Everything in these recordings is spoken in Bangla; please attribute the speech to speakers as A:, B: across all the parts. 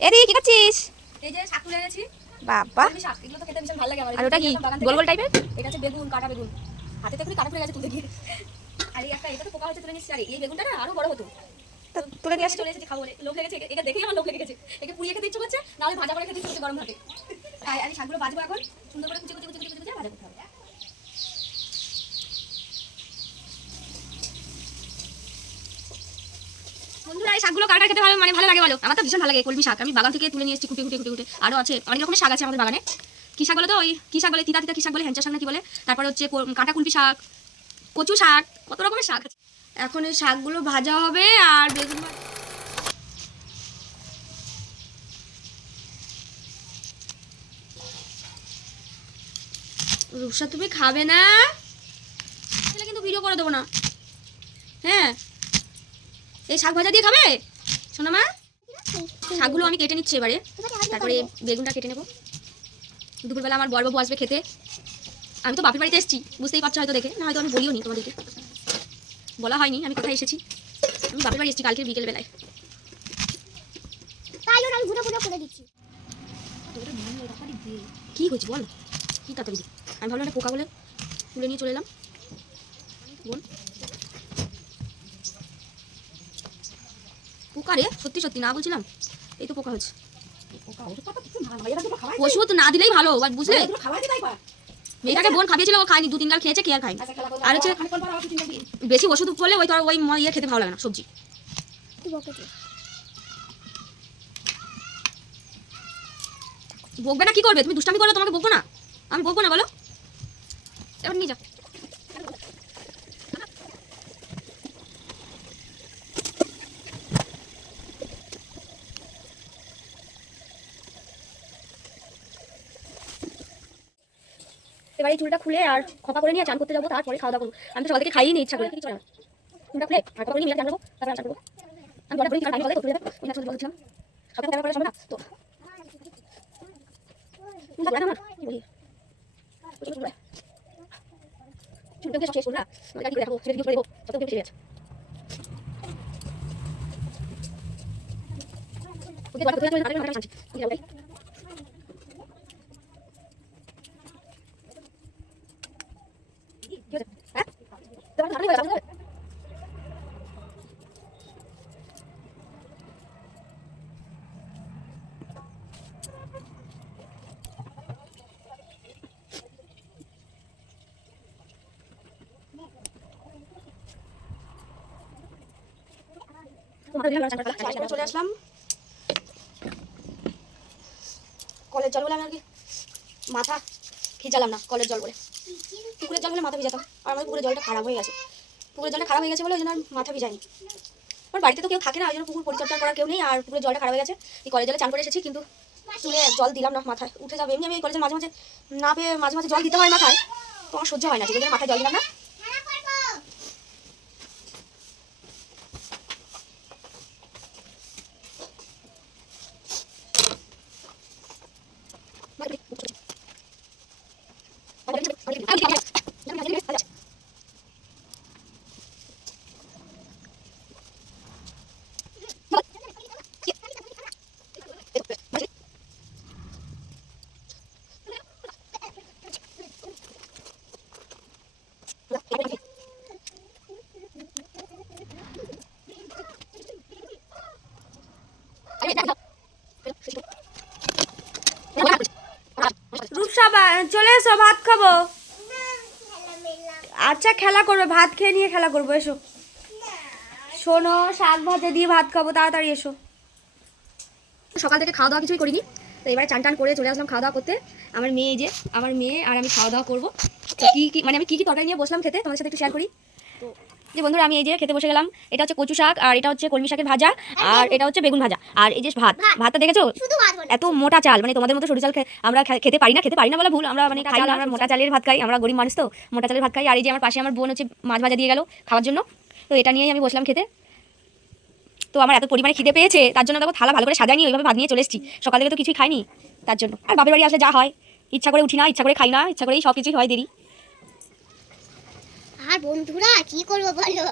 A: এদি কি করছিস?
B: এই যে শাক তুলে এনেছি।
A: বাবা।
B: শাক এগুলো তো খেতে ভীষণ ভালো লাগে আমার।
A: আর ওটা কি? গোল গোল টাইপের
B: এটা হচ্ছে বেগুন কাটা বেগুন। হাতে তো এখনই কাটা পড়ে গেছে তুলতে গিয়ে আর এই একটা এটা তো পোকা হচ্ছে তুলে নিচ্ছি আর এই বেগুনটা না আরও বড় হতো।
A: তুলে নিয়ে আসছি
B: চলে এসেছি খাব। বলে লোভ লেগেছে একে দেখেই আমার লোভ লেগে গেছে। একে পুড়িয়ে খেতে ইচ্ছে করছে নাহলে ভাজা করে খেতে ইচ্ছে করছে গরম ভাতে। আর আমি শাকগুলো ভাজবো এখন। সুন্দর করে কুচি কুচি কুচি কুচি ভাজা করতে হবে বন্ধুরা এই শাকগুলো কাটা খেতে ভালো মানে ভালো লাগে বলো? আমার তো ভীষণ ভালো লাগে কলমি শাক। আমি বাগান থেকে তুলে নিয়ে এসেছি, কুটে কুটে কুটে কুটে। আরও আছে, অনেক রকমের শাক আছে আমাদের বাগানে। কি শাক বলে তো? ওই কি শাক বলে? তিতা তিতা কি শাক বলে? হ্যাঞ্চা শাক না কি বলে? তারপরে হচ্ছে কাঁটা কুলপি শাক, কচু শাক, কত রকমের শাক আছে। এখন এই শাকগুলো ভাজা হবে আর বেগুন রূপসা, তুমি খাবে না? কিন্তু ভিডিও করে দেবো না। হ্যাঁ? এই শাক ভাজা দিয়ে খাবে? শোনা মা? শাকগুলো আমি কেটে নিচ্ছি এবারে। তারপরে বেগুনটা কেটে নেব। দুপুরবেলা আমার বড়বাবু আসবে খেতে। আমি তো বাপের বাড়িতে এসেছি বুঝতেই পারছ হয়তো দেখে। না হয়তো আমি বলিও নি তোমাদেরকে। বলা হয়নি আমি কোথায় এসেছি। আমি বাপের বাড়ি এসেছি কালকে বিকেল বেলায়
C: তাই জন্য আমি ঘুরে ঘুরে করে দিচ্ছি।
B: কি হয়েছে বল? কি তাড়াতাড়ি আমি ভাবলাম এটা পোকা বলে তুলে নিয়ে চলে এলাম বল পোকা রে সত্যি সত্যি না বলছিলাম? এই তো পোকা হচ্ছে। ওষুধ তো না দিলেই ভালো বুঝলে? মেয়েটাকে বোন খাবিয়েছিল ও খায়নি দু তিন গাল খেয়েছে কে আর খায়নি। আর হচ্ছে বেশি ওষুধ পড়লে ওই তোর ওই ইয়ে খেতে ভালো লাগে না সবজি। বকবে না কি করবে? তুমি দুষ্টামি করলে তোমাকে বকবো না? আমি বকবো না বলো। এবার নিয়ে যাও। এবার এই চুলটা খুলে আর খপা করে নিয়ে চান করতে যাব, তারপরে খাওয়া দাওয়া করব। আমি তো সকাল থেকে খাইয়ে নিই ইচ্ছা করে। না চুলটা খুলে আর খপা করে নিয়ে করব তারপরে চান করব। আমি করে বলে না বলছিলাম করার সময় না? তো। না? শেষ করলা আমাকে কি করে করে দেবো সব শান্তি কি যাবে কি হয়েছে হ্যাঁ তোমার তো হয়ে যাবে চলে আসলাম কলের জল বলে আমি আর কি মাথা ভিজালাম না কলের জল বলে। পুকুরের জল হলে মাথা ভিজাতাম আর আমাদের পুকুরের জলটা খারাপ হয়ে গেছে। পুকুরের জলটা খারাপ হয়ে গেছে বলে ওই জন্য আর মাথা ভিজায়নি। আমার বাড়িতে তো কেউ থাকে না, ওই জন্য পুকুর পরিচর্যা করা কেউ নেই, আর পুকুরের জলটা খারাপ হয়ে গেছে। কলের জলে চান করে এসেছি, কিন্তু চুলে জল দিলাম না মাথায়। উঠে যাবে, এমনি আমি এই কলেজের মাঝে মাঝে না পেয়ে মাঝে মাঝে জল দিতে হয় মাথায়, তো আমার সহ্য হয় না, ঠিক আছে? মাথায় জল দিলাম না।
A: চলে এসো, ভাত খাব। আচ্ছা খেলা করবে, ভাত খেয়ে নিয়ে খেলা করব, এসো। শোনো, শাক ভাজা দিয়ে ভাত খাব, তাড়াতাড়ি এসো।
B: সকাল থেকে খাওয়া দাওয়া কিছুই করিনি, তো এবারে চান টান করে চলে আসলাম খাওয়া দাওয়া করতে। আমার মেয়ে যে, আমার মেয়ে, আর আমি খাওয়া দাওয়া করব। কী কী মানে আমি কী কী তরকারি নিয়ে বসলাম খেতে, তোমাদের সাথে একটু শেয়ার করি। তো যে বন্ধুরা আমি এই যে খেতে বসে গেলাম এটা হচ্ছে কচু শাক আর এটা হচ্ছে কলমি শাকের ভাজা আর এটা হচ্ছে বেগুন ভাজা আর এই যে ভাত ভাতটা দেখেছ? এত মোটা চাল মানে তোমাদের মতো সরু চাল আমরা খেতে পারি না খেতে পারি না বলে ভুল আমরা মানে খাই না আমরা মোটা চালের ভাত খাই আমরা গরিব মানুষ তো মোটা চালের ভাত খাই আর এই যে আমার পাশে আমার বোন হচ্ছে মাছ ভাজা দিয়ে গেল খাওয়ার জন্য। তো এটা নিয়েই আমি বসলাম খেতে। তো আমার এত পরিমাণে খিদে পেয়েছে তার জন্য দেখো থালা ভালো করে সাজাইনি ওইভাবে ভাত নিয়ে চলে এসেছি। সকাল থেকে তো কিছুই খাইনি তার জন্য। আর বাপের বাড়ি আসলে যা হয় ইচ্ছা করে উঠি না ইচ্ছা করে খাই না ইচ্ছা করেই সব কিছুই হয় দেরি।
C: আর বন্ধুরা কি করব বলো?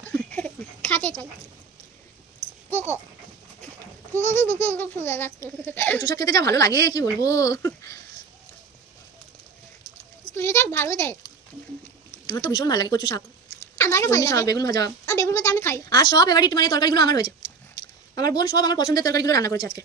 C: খাতে চাই
B: কচু শাক খেতে যা ভালো লাগে কি বলব?
C: ভালো দেয়।
B: আমার তো ভীষণ ভালো লাগে কচু শাক।
C: আমারও ভালো
B: কলমি শাক
C: লাগে।
B: বেগুন ভাজা।
C: আর বেগুন ভাজা আমি খাই।
B: আর সব মানে তরকারিগুলো আমার হয়েছে। আমার বোন সব আমার পছন্দের তরকারিগুলো রান্না করেছে আজকে।